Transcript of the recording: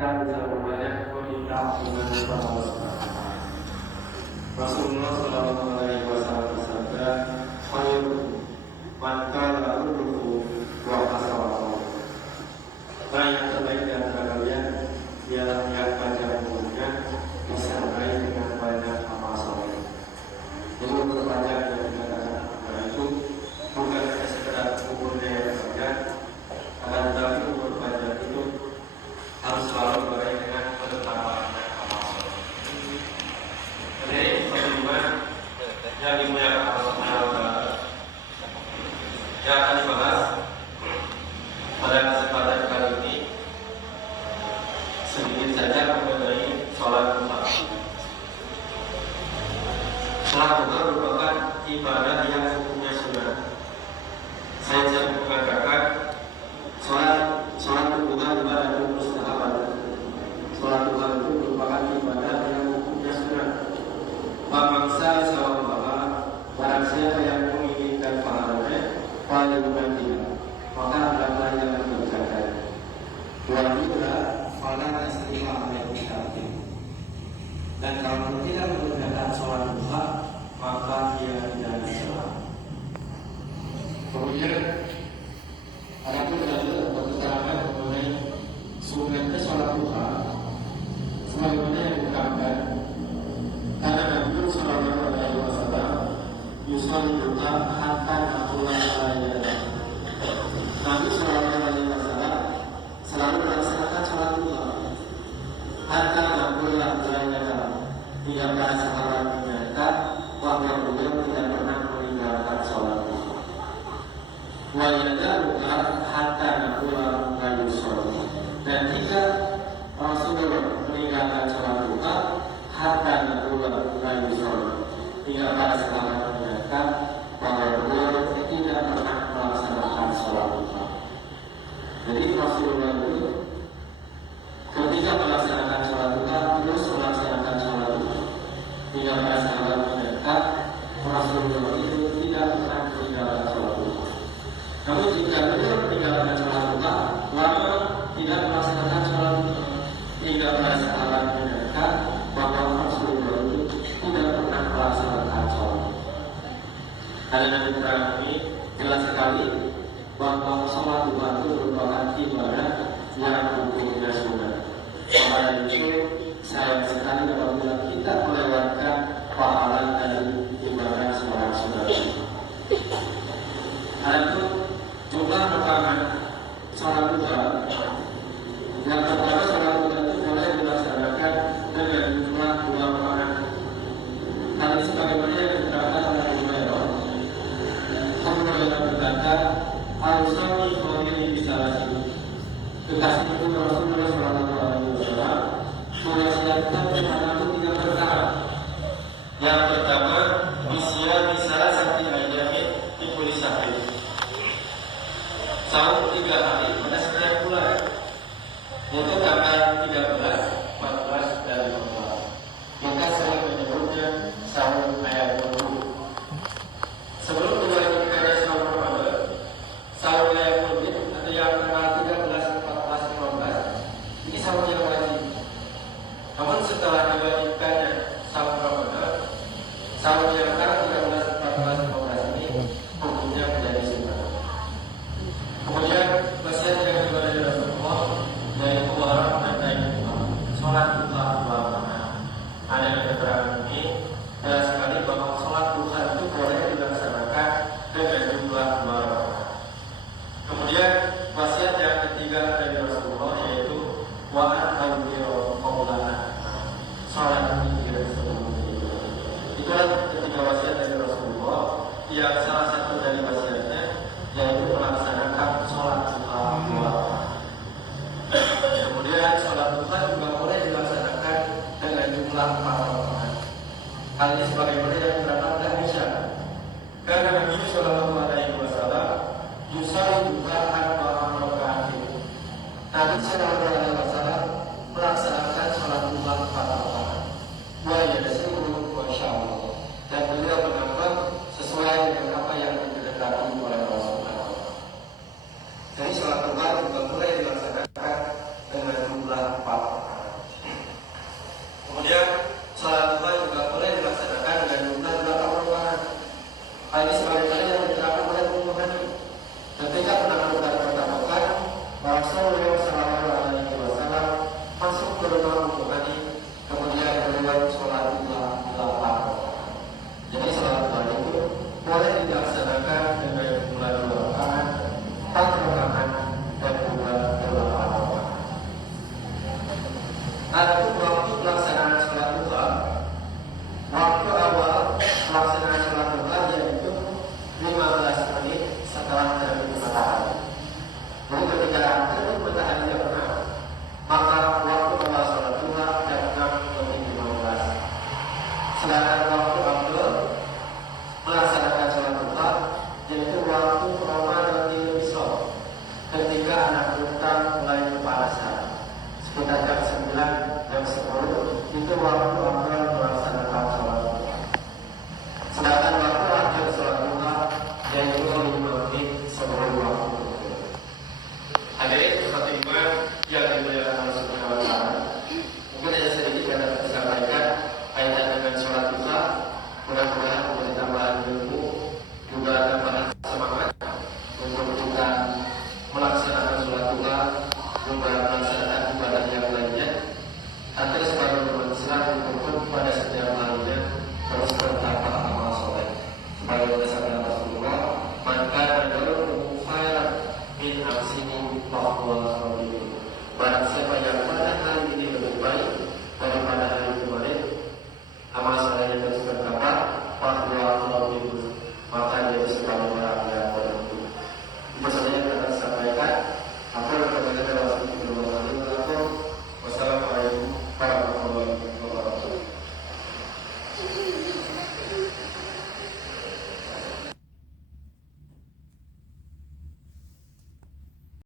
kita bisa membanyak berinteraksi dengan Allah Subhanahu. Rasulullah Shallallahu Alaihi Wasallam bersabda, "Khairukum man kana umruhu wa qasara." Orang yang terbaik di antara kalian ialah yang panjang umurnya disertai dengan banyak amal saleh. Jadi memperpanjang dan dikatakan itu bukan hanya sekedar umurnya yang panjang, akan tetapi umur panjang itu harus selalu dibarengi dengan penetapan amal saleh. Jadi kelima yang dimuliakan Allah Subhanahu wa taala yang akan dibahas pada kesempatan kali ini sedikit saja mengenai sholat duha. Sholat duha merupakan ibadah yang hukumnya sunnah. Saya sering mengatakan sholat duha ibadah mustahab. Sholat duha itu merupakan ibadah yang hukumnya sunnah. Bangsa sawah barang siapa yang menginginkan pahalanya, pahalanya tidak, maka adalah yang mengerjakan. Wajiblah pada istilah yang kita. Dan kalau tidak mengerjakan sholat duha, maka dia tidak bisa. Kemudian ada pun dalil keterangan mengenai sunnahnya sholat duha, sebagaimana yang dikatakan. Karena Nabi Sallallahu Alaihi Wasallam yusolli duha hatta naqula la. Nabi Sallallahu Alaihi Wasallam selalu melaksanakan sholat duha hatta naqula la. Tidak ada sahabat menyatakan bahwa beliau tidak pernah meninggalkan sholat duha. Wa yadaruha hatta naqula la yusolli. Dan jika Rasulullah meninggalkan sholat duha hatta naqula la yusolli, tidak ada sahabat menyatakan bahwa beliau tidak pernah melaksanakan sholat duha. Jadi Rasulullah itu ketika melaksanakan sholat duha terus melaksanakan sholat duha. Tidak ada sahabat menyatakan Rasulullah itu tidak pernah meninggalkan sholat duha. Namun jika beliau meninggalkan sholat duha lama tidak melaksanakan sholat duha, tidak ada sahabat menyatakan bahwa Rasulullah itu tidak pernah melaksanakan sholat. Karena keterangan ini jelas sekali bahwa sholat duha itu merupakan ibadah yang hukumnya sunnah. Maka itu sayang sekali apabila kita melewatkan pahala dari ibadah sholat sunnah. Adapun jumlah rakaat sholat duha, yang pertama sholat duha itu boleh dilaksanakan dengan jumlah 2 rakaat. Hal ini sebagaimana yang diterangkan oleh Abu Hurairah. Abu Hurairah berkata, "Al-Sami Khawiri Bisalasi." Kekasih Nabi Rasulullah Sallallahu Alaihi Wasallam mewasiatkan kepadaku 3 perkara. Yang pertama, bisa sakti ayamin dipulih sakit. Sahur 3 hari pada setiap bulan, yaitu tanggal 13, 14, dan 15. Maka saya menyebutnya sahur ayat 20. Sebelum diwajibkannya sahur Ramadan, sahur ayat 20 atau yang tanggal 13, 14, 15 ini sahur yang wajib. Namun setelah diwajibkannya sahur Ramadan, sahur yang tanggal 13, 14, 15 ini hukumnya menjadi sunnah. Kemudian wasiat yang kedua dari Rasulullah yaitu warang dan naik duha, sholat duha 2 rakaat. Ada yang keterangan ini jelas sekali bahwa sholat duha itu boleh dilaksanakan dengan jumlah 2 rakaat. Kemudian wasiat yang ketiga dari Rasulullah yaitu wa'an al-biro qaulana, sholat zikir sebelum tidur. Itulah ketiga wasiat dari Rasulullah yang salah satu dari wasiatnya yaitu melaksanakan sholat duha 2 rakaat. Kemudian sholat duha juga boleh dilaksanakan dengan jumlah 4 rakaat. Hal ini sebagaimana yang diterangkan oleh Aisyah. Karena Nabi Sallallahu Alaihi Wasallam yusalli duha 4 rakaat. Nabi Sallallahu Alaihi Wasallam melaksanakan sholat duha 4 rakaat. Wa yasiru wa sya'allah. Dan beliau menambah sesuai dengan apa yang dikehendaki oleh Rasulullah. Jadi sholat duha juga boleh dilaksanakan dengan jumlah 4 Hal ini sebagai